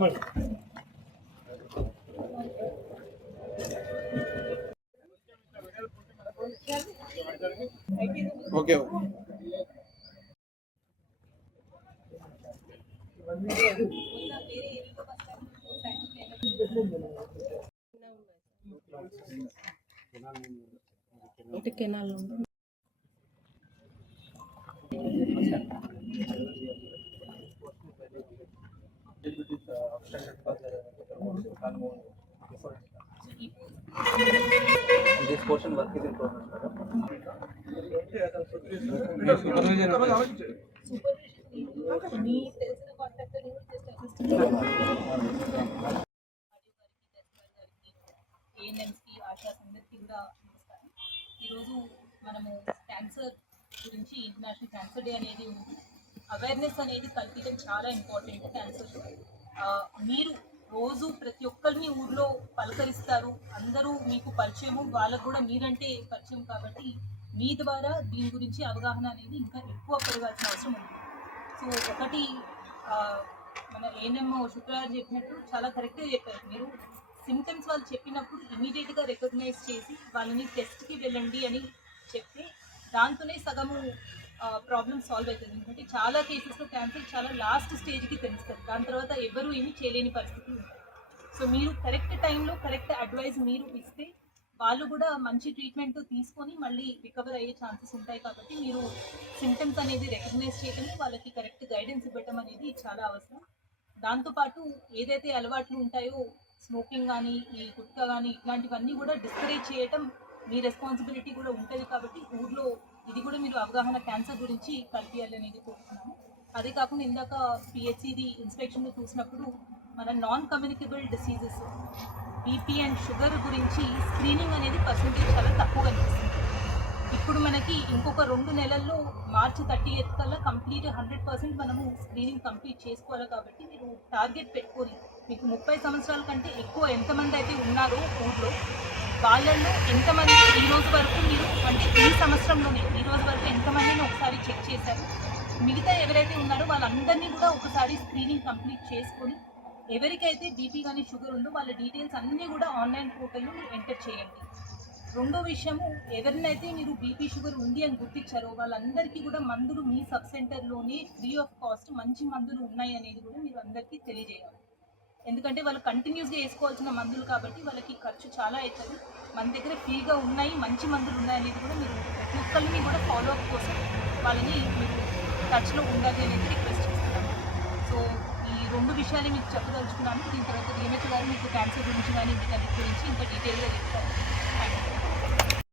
Okay ఇటు canal this portion work is in progress. ఏఎన్ఎంస్కి ASHA అందరికీ కూడా నమస్కారం. ఈరోజు మనము క్యాన్సర్ గురించి ఇంటర్నేషనల్ క్యాన్సర్ డే అనేది ఉంది. అవేర్నెస్ అనేది కల్పించడం చాలా ఇంపార్టెంట్. క్యాన్సర్లో మీరు రోజు ప్రతి ఒక్కరిని ఊర్లో పలకరిస్తారు, అందరూ మీకు పరిచయము, వాళ్ళకు కూడా మీరంటే పరిచయం కాబట్టి మీ ద్వారా దీని గురించి అవగాహన అనేది ఇంకా ఎక్కువ పెరగాల్సిన అవసరం ఉంది. సో ఒకటి మన ఏఎన్ఎం శుక్రవారం చెప్పినట్టు చాలా కరెక్ట్గా చెప్పారు. మీరు సిమ్టమ్స్ వాళ్ళు చెప్పినప్పుడు ఇమీడియట్గా రికగ్నైజ్ చేసి వాళ్ళని టెస్ట్కి వెళ్ళండి అని చెప్తే దాంతోనే సగము ప్రాబ్లమ్ సాల్వ్ అవుతుంది. ఎందుకంటే చాలా కేసెస్లో క్యాన్సర్ చాలా లాస్ట్ స్టేజ్కి తెలుస్తుంది, దాని తర్వాత ఎవరు ఏమీ చేయలేని పరిస్థితి ఉంటుంది. సో మీరు కరెక్ట్ టైంలో కరెక్ట్ అడ్వైస్ మీరు ఇస్తే వాళ్ళు కూడా మంచి ట్రీట్మెంట్ తీసుకొని మళ్ళీ రికవర్ అయ్యే ఛాన్సెస్ ఉంటాయి. కాబట్టి మీరు సిమ్టమ్స్ అనేది రికగ్నైజ్ చేయడం, వాళ్ళకి కరెక్ట్ గైడెన్స్ ఇవ్వడం అనేది చాలా అవసరం. దాంతోపాటు ఏదైతే అలవాట్లు ఉంటాయో స్మోకింగ్ కానీ, ఈ గుట్కా కానీ, ఇట్లాంటివన్నీ కూడా డిస్కరేజ్ చేయటం మీ రెస్పాన్సిబిలిటీ కూడా ఉంటుంది. కాబట్టి ఊర్లో ఇది కూడా మీరు అవగాహన క్యాన్సర్ గురించి కల్పించాలి అనేది కోరుతున్నాను. అదే కాకుండా ఇందాక పిహెచ్సిది ఇన్స్పెక్షన్లో చూసినప్పుడు మన non communicable diseases BP and sugar గురించి స్క్రీనింగ్ అనేది పర్సెంటేజ్ చాలా తక్కువ కనిపిస్తుంది. ఇప్పుడు మనకి ఇంకొక 2 నెలల్లో మార్చి 30th కల్లా కంప్లీట్ 100% మనము స్క్రీనింగ్ కంప్లీట్ చేసుకోవాలి. కాబట్టి మీరు టార్గెట్ పెట్టుకొని మీకు 30 సంవత్సరాల కంటే ఎక్కువ ఎంతమంది అయితే ఉన్నారో ఊళ్ళో, వాళ్ళల్లో ఎంతమంది ఈ రోజు వరకు మీరు అంటే ఈ సంవత్సరంలోనే ఈ రోజు వరకు ఎంతమందిని ఒకసారి చెక్ చేశారు, మిగతా ఎవరైతే ఉన్నారో వాళ్ళందరినీ కూడా ఒకసారి స్క్రీనింగ్ కంప్లీట్ చేసుకొని ఎవరికైతే బీపీ కానీ షుగర్ ఉందో వాళ్ళ డీటెయిల్స్ అన్నీ కూడా ఆన్లైన్ పోర్టల్లో మీరు ఎంటర్ చేయండి. రెండో విషయము, ఎవరినైతే మీరు బీపీ షుగర్ ఉంది అని గుర్తించారో వాళ్ళందరికీ కూడా మందులు మీ సబ్ సెంటర్లోనే ఫ్రీ ఆఫ్ కాస్ట్ మంచి మందులు ఉన్నాయి అనేది కూడా మీరు అందరికీ తెలియజేయాలి. ఎందుకంటే వాళ్ళు కంటిన్యూస్గా వేసుకోవాల్సిన మందులు కాబట్టి వాళ్ళకి ఖర్చు చాలా అవుతుంది. మన దగ్గర ఫ్రీగా ఉన్నాయి, మంచి మందులు ఉన్నాయి అనేది కూడా మీరు ప్రతి ఒక్కరిని కూడా ఫాలో అప్ కోసం వాళ్ళని మీరు టచ్లో ఉండాలి అనేది రిక్వెస్ట్ చేస్తున్నాను. సో ఈ 2 విషయాలు మీకు చెప్పదలుచుకున్నాను. దీని తర్వాత డిఎంహెచ్ గారు మీకు క్యాన్సర్ గురించి కానీ వీటన్నిటి గురించి ఇంకా డీటెయిల్గా చెప్తారు.